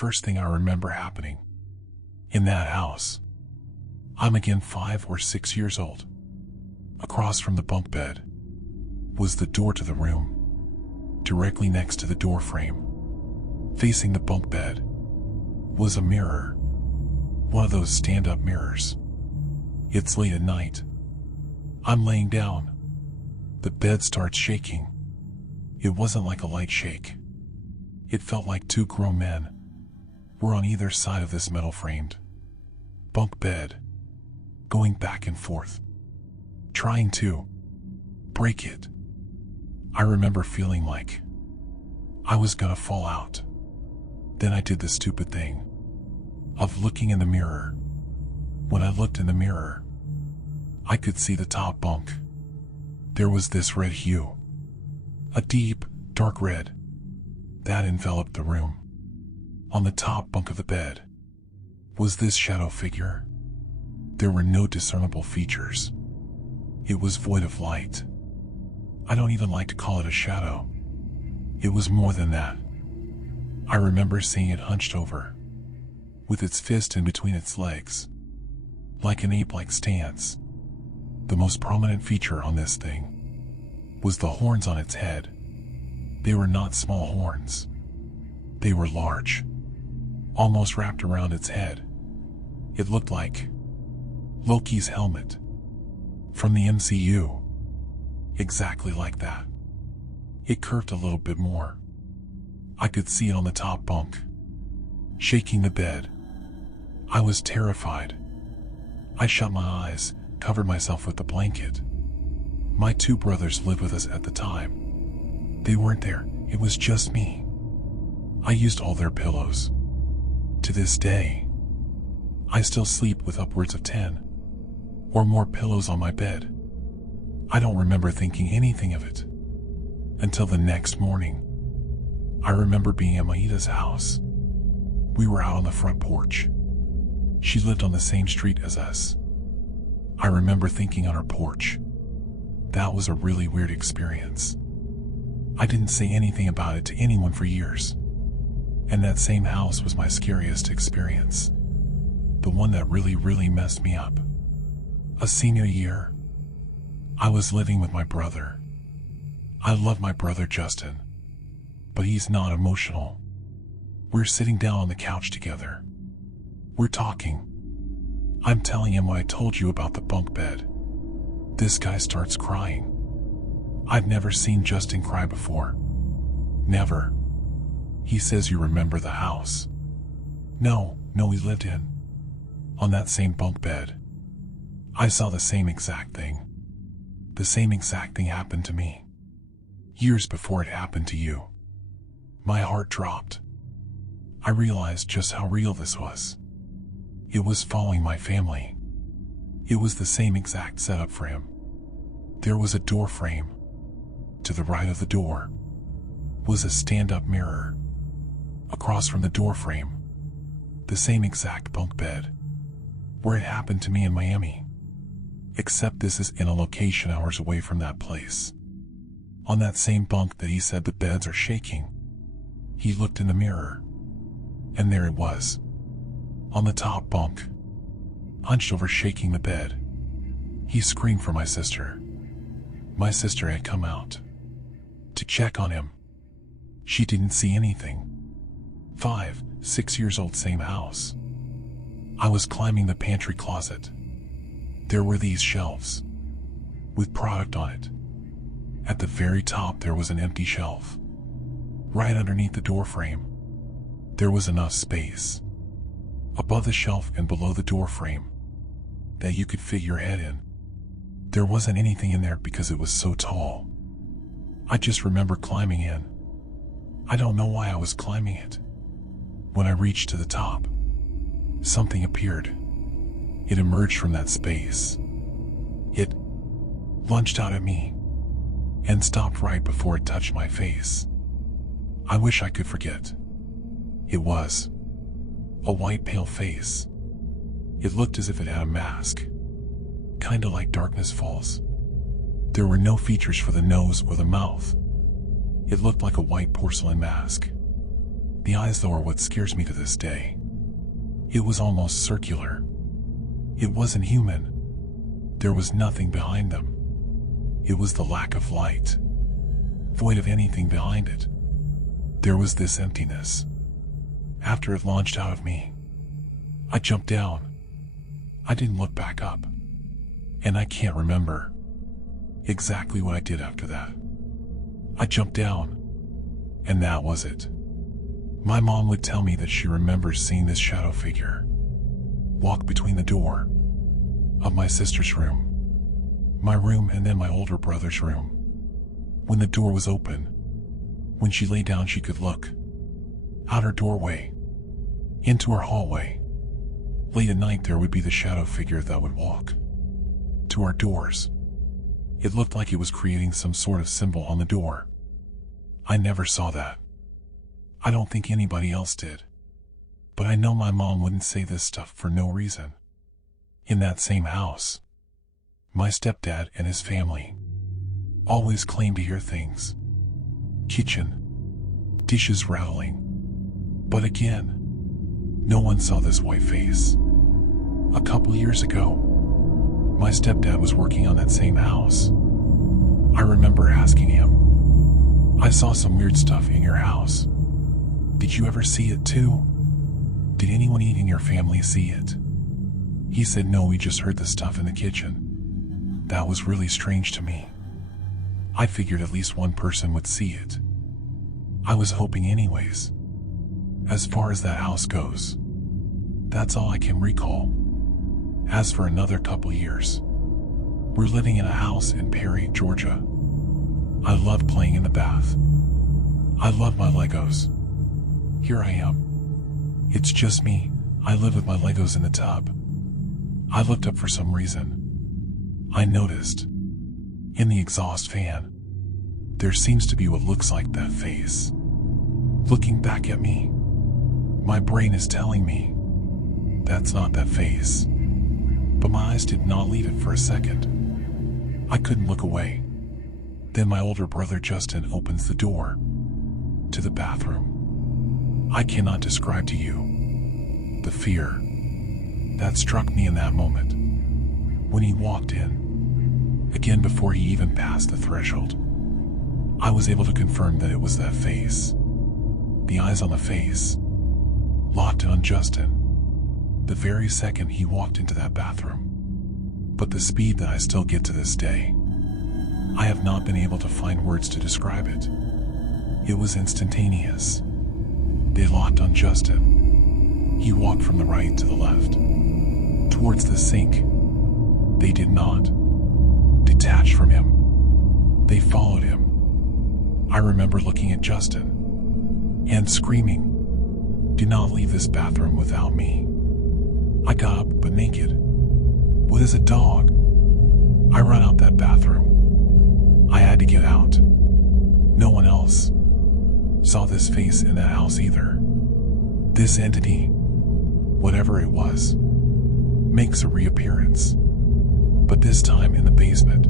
first thing I remember happening in that house. I'm again 5 or 6 years old. Across from the bunk bed was the door to the room. Directly next to the door frame, facing the bunk bed, was a mirror. One of those stand-up mirrors. It's late at night. I'm laying down. The bed starts shaking. It wasn't like a light shake. It felt like 2 grown men were on either side of this metal-framed bunk bed, going back and forth, trying to break it. I remember feeling like I was gonna fall out. Then I did the stupid thing of looking in the mirror. When I looked in the mirror, I could see the top bunk. There was this red hue, a deep, dark red, that enveloped the room. On the top bunk of the bed was this shadow figure. There were no discernible features. It was void of light. I don't even like to call it a shadow. It was more than that. I remember seeing it hunched over, with its fist in between its legs, like an ape-like stance. The most prominent feature on this thing was the horns on its head. They were not small horns. They were large, almost wrapped around its head. It looked like Loki's helmet from the MCU. Exactly like that. It curved a little bit more. I could see it on the top bunk, shaking the bed. I was terrified. I shut my eyes, covered myself with the blanket. My 2 brothers lived with us at the time. They weren't there. It was just me. I used all their pillows. To this day, I still sleep with upwards of 10 or more pillows on my bed. I don't remember thinking anything of it until the next morning. I remember being at Maida's house. We were out on the front porch. She lived on the same street as us. I remember thinking on her porch, that was a really weird experience. I didn't say anything about it to anyone for years. And that same house was my scariest experience. The one that really messed me up. A senior year, I was living with my brother. I love my brother Justin, but he's not emotional. We're sitting down on the couch together. We're talking. I'm telling him what I told you about the bunk bed. This guy starts crying. I've never seen Justin cry before. Never. He says, "You remember the house?" No, we lived in. On that same bunk bed. I saw the same exact thing. The same exact thing happened to me. Years before it happened to you. My heart dropped. I realized just how real this was. It was following my family. It was the same exact setup for him. There was a door frame. To the right of the door was a stand-up mirror. Across from the door frame, the same exact bunk bed, where it happened to me in Miami. Except this is in a location hours away from that place. On that same bunk that he said the beds are shaking, he looked in the mirror, and there it was. On the top bunk, hunched over shaking the bed. He screamed for my sister. My sister had come out to check on him. She didn't see anything. 5, 6 years old, same house. I was climbing the pantry closet. There were these shelves with product on it. At the very top there was an empty shelf. Right underneath the door frame, there was enough space above the shelf and below the door frame that you could fit your head in. There wasn't anything in there because it was so tall. I just remember climbing in. I don't know why I was climbing it. When I reached to the top, something appeared. It emerged from that space. It lunged out at me and stopped right before it touched my face. I wish I could forget. It was a white pale face. It looked as if it had a mask, kinda like Darkness Falls. There were no features for the nose or the mouth. It looked like a white porcelain mask. The eyes, though, are what scares me to this day. It was almost circular. It wasn't human. There was nothing behind them. It was the lack of light, void of anything behind it. There was this emptiness. After it launched out of me, I jumped down. I didn't look back up. And I can't remember exactly what I did after that. I jumped down, and that was it. My mom would tell me that she remembers seeing this shadow figure walk between the door of my sister's room, my room, and then my older brother's room. When the door was open, when she lay down, she could look out her doorway into her hallway. Late at night, there would be the shadow figure that would walk to our doors. It looked like it was creating some sort of symbol on the door. I never saw that. I don't think anybody else did. But I know my mom wouldn't say this stuff for no reason. In that same house, my stepdad and his family always claimed to hear things. Kitchen, dishes rattling. But again, no one saw this white face. A couple years ago, my stepdad was working on that same house. I remember asking him, I saw some weird stuff in your house. Did you ever see it too? Did anyone in your family see it? He said, no, we just heard the stuff in the kitchen. That was really strange to me. I figured at least one person would see it. I was hoping anyways. As far as that house goes, that's all I can recall. As for another couple years, we're living in a house in Perry, Georgia. I love playing in the bath. I love my Legos. Here I am. It's just me. I live with my Legos in the tub. I looked up for some reason. I noticed, in the exhaust fan, there seems to be what looks like that face looking back at me. My brain is telling me that's not that face. But my eyes did not leave it for a second. I couldn't look away. Then my older brother Justin opens the door to the bathroom. I cannot describe to you the fear that struck me in that moment when he walked in. Again, before he even passed the threshold, I was able to confirm that it was that face. The eyes on the face locked on Justin the very second he walked into that bathroom. But the speed that I still get to this day, I have not been able to find words to describe it. It was instantaneous. They locked on Justin. He walked from the right to the left, towards the sink. They did not detach from him. They followed him. I remember looking at Justin and screaming, "Do not leave this bathroom without me." I got up, but naked. What is a dog? I run out that bathroom. I had to get out. No one else saw this face in that house either. This entity, whatever it was, makes a reappearance. But this time in the basement.